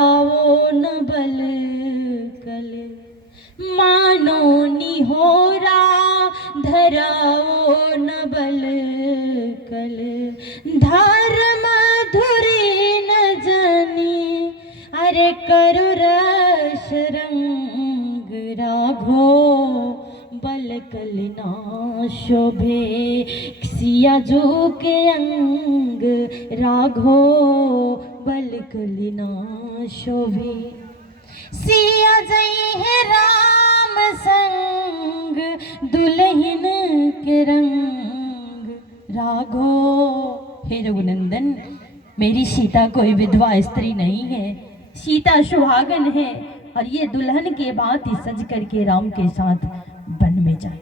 धराओ न बल कल, मानो निहोरा धराओ न बल कल, धर्म धुरी न जनी अरे करु रस रंग, राघो बल कल ना शोभे सिया जो के अंग, राघो बल कल ना शोभे। सिया जय है राम संग, दुल्हन के रंग, राघो। हे रघुनंदन, मेरी सीता कोई विधवा स्त्री नहीं है, सीता सुहागन है और ये दुल्हन के बाद ही सज करके राम के साथ वन में जाए।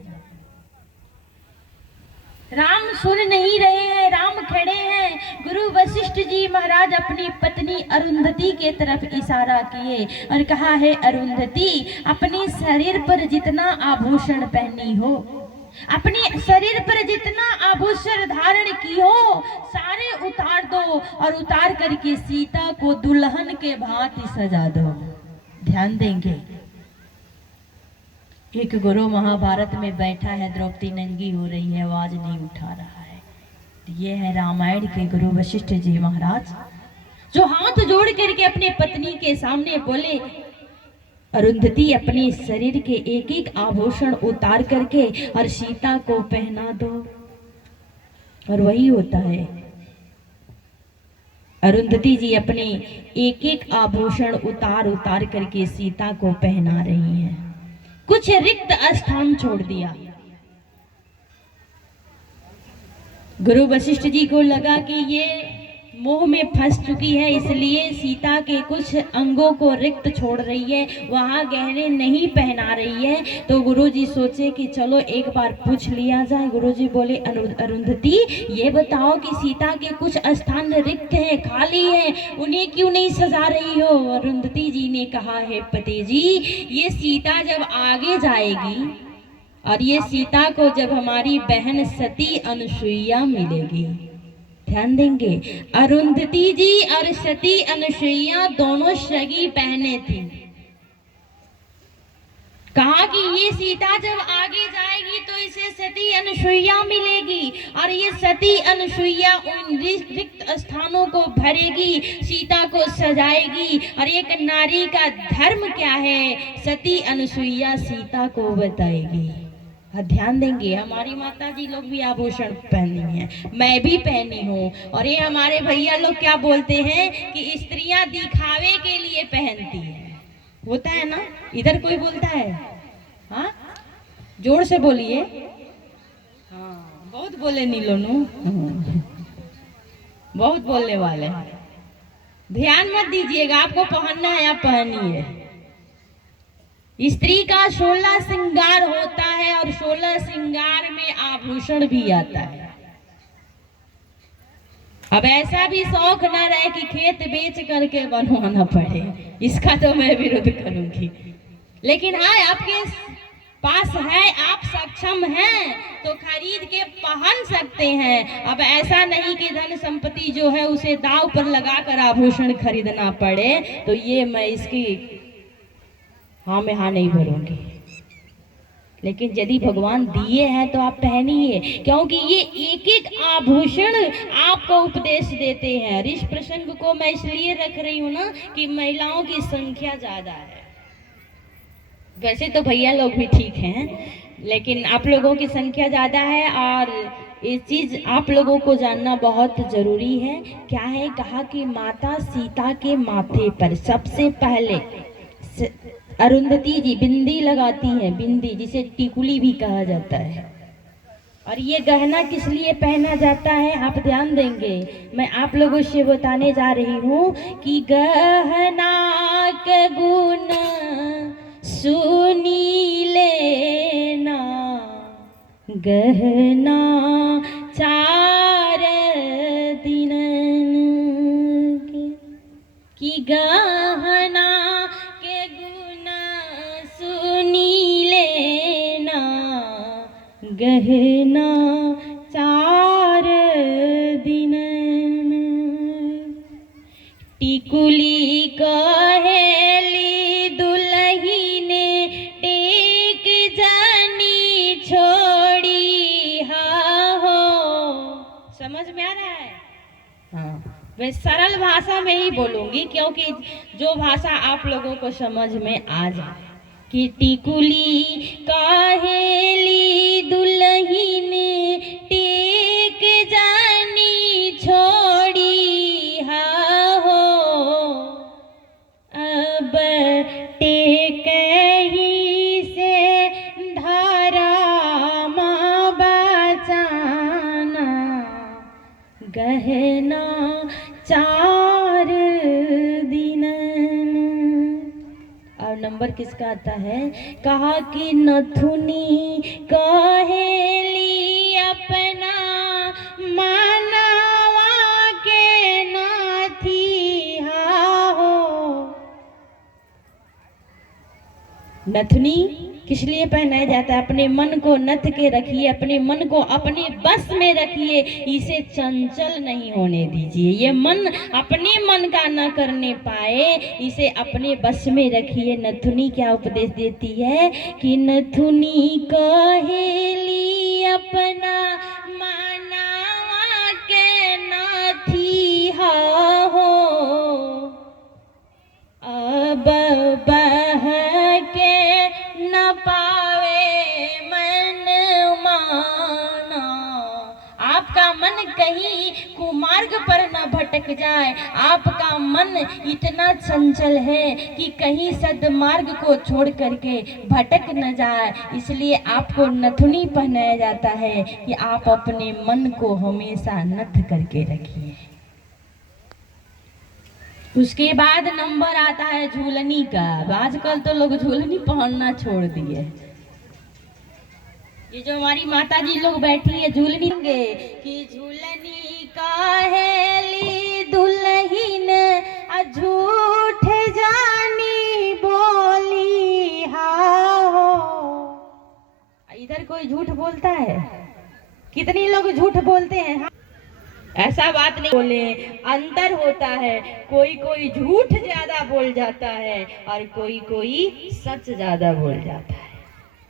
राम सुन नहीं रहे हैं, राम खड़े हैं। गुरु वशिष्ठ जी महाराज अपनी पत्नी अरुंधति के तरफ इशारा किए और कहा है, अरुंधति अपने शरीर पर जितना आभूषण पहनी हो, अपने शरीर पर जितना आभूषण धारण की हो, सारे उतार दो और उतार करके सीता को दुल्हन के भांति सजा दो। ध्यान देंगे, एक गुरु महाभारत में बैठा है, द्रौपदी नंगी हो रही है, आवाज नहीं उठा रहा है। ये है रामायण के गुरु वशिष्ठ जी महाराज, जो हाथ जोड़ करके अपने पत्नी के सामने बोले, अरुंधति अपने शरीर के एक एक आभूषण उतार करके और सीता को पहना दो। और वही होता है, अरुंधति जी अपने एक एक आभूषण उतार उतार करके सीता को पहना रही हैं। कुछ रिक्त स्थान छोड़ दिया। गुरु वशिष्ठ जी को लगा कि ये मोह में फंस चुकी है, इसलिए सीता के कुछ अंगों को रिक्त छोड़ रही है, वहां गहने नहीं पहना रही है। तो गुरु जी सोचे कि चलो एक बार पूछ लिया जाए। गुरु जी बोले, अरुंधति ये बताओ कि सीता के कुछ स्थान रिक्त है, खाली है, उन्हें क्यों नहीं सजा रही हो? अरुंधति जी ने कहा है, पति जी ये सीता जब आगे जाएगी और ये सीता को जब हमारी बहन सती अनुसुईया मिलेगी, ध्यान देंगे, अरुंधति जी और सती अनुसुईया दोनों सगी बहनें थी। कहा कि ये सीता जब आगे जाएगी तो इसे सती अनुसुईया मिलेगी और ये सती अनुसुईया उन रिक्त स्थानों को भरेगी, सीता को सजाएगी। और एक नारी का धर्म क्या है, सती अनुसुईया सीता को बताएगी। ध्यान देंगे, हमारी माता जी लोग भी आभूषण पहनी हैं, मैं भी पहनी हूँ। और ये हमारे भैया लोग क्या बोलते हैं कि स्त्रियां दिखावे के लिए पहनती हैं, होता है ना? इधर कोई बोलता है? हाँ, जोर से बोलिए। हाँ, बहुत बोले नीलोनू, बहुत बोलने वाले हैं। ध्यान मत दीजिएगा, आपको पहनना है आप पहनिए। स्त्री का 16 श्रृंगार होता है और 16 श्रृंगार में आभूषण भी आता है। अब ऐसा भी शौक ना रहे कि खेत बेच करके बनवाना पड़े, इसका तो मैं विरोध करूंगी। लेकिन हाँ, आपके पास है, आप सक्षम हैं तो खरीद के पहन सकते हैं। अब ऐसा नहीं कि धन संपत्ति जो है उसे दांव पर लगाकर आभूषण खरीदना पड़े, तो ये मैं इसकी हाँ में हाँ नहीं भरूंगी। लेकिन यदि भगवान दिए हैं तो आप पहनिए, क्योंकि ये एक एक आभूषण आपको उपदेश देते हैं। इस प्रसंग को मैं इसलिए रख रही हूँ ना कि महिलाओं की संख्या ज्यादा है। वैसे तो भैया लोग भी ठीक हैं, लेकिन आप लोगों की संख्या ज्यादा है और ये चीज आप लोगों को जानना बहुत जरूरी है। क्या है, कहा कि माता सीता के माथे पर सबसे पहले अरुंधति जी बिंदी लगाती हैं, बिंदी जिसे टिकुली भी कहा जाता है। और ये गहना किस लिए पहना जाता है आप ध्यान देंगे, मैं आप लोगों से बताने जा रही हूँ कि गहना के गुण सुनी लेना, गहना 4 दिनन की गहना के गुण सुनी लेना, गहना 4 दिनन टिकुली कर मैं सरल भाषा में ही बोलूंगी क्योंकि जो भाषा आप लोगों को समझ में आ जाए। कि टिकुली काहेली दुल्हीन टेक जानी छोड़ी हा हो, अब टेक ही से धारा माँ बचाना, गहना चार दिनन। और नंबर किसका आता है? कहा कि नथुनी कहेली अपना मानवा के नाथी हा हो। नथुनी किस लिए पहनाया जाता है? अपने मन को नथ के रखिए, अपने मन को अपने बस में रखिए, इसे चंचल नहीं होने दीजिए। ये मन अपने मन का न करने पाए, इसे अपने बस में रखिए। नथुनी क्या उपदेश देती है कि नथुनी कहेली अपना मानवा के नाथी हा हो, अब बह के न पावे मन माना। आपका मन कहीं कुमार्ग पर न भटक जाए। आपका मन इतना चंचल है कि कहीं सद्मार्ग को छोड़ करके भटक न जाए, इसलिए आपको नथुनी पहनाया जाता है कि आप अपने मन को हमेशा नथ करके रखिए। उसके बाद नंबर आता है झूलनी का। आजकल तो लोग झूलनी पहनना छोड़ दिए। ये जो हमारी माता जी लोग बैठी है झूलनी के कि झूलनी काहेली दुल्हीन झूठ जानी बोली हा हो। इधर कोई झूठ बोलता है? कितनी लोग झूठ बोलते हैं? ऐसा बात नहीं, बोले अंतर होता है। कोई कोई झूठ ज्यादा बोल जाता है और कोई कोई सच ज्यादा बोल जाता है,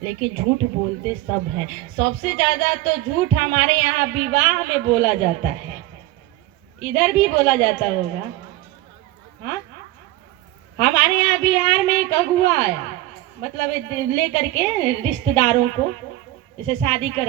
लेकिन झूठ बोलते सब हैं। सबसे ज्यादा तो झूठ हमारे यहाँ विवाह में बोला जाता है। इधर भी बोला जाता होगा। हाँ, हमारे यहाँ बिहार में एक अगुआ आया, मतलब ले करके रिश्तेदारों को जैसे शादी करा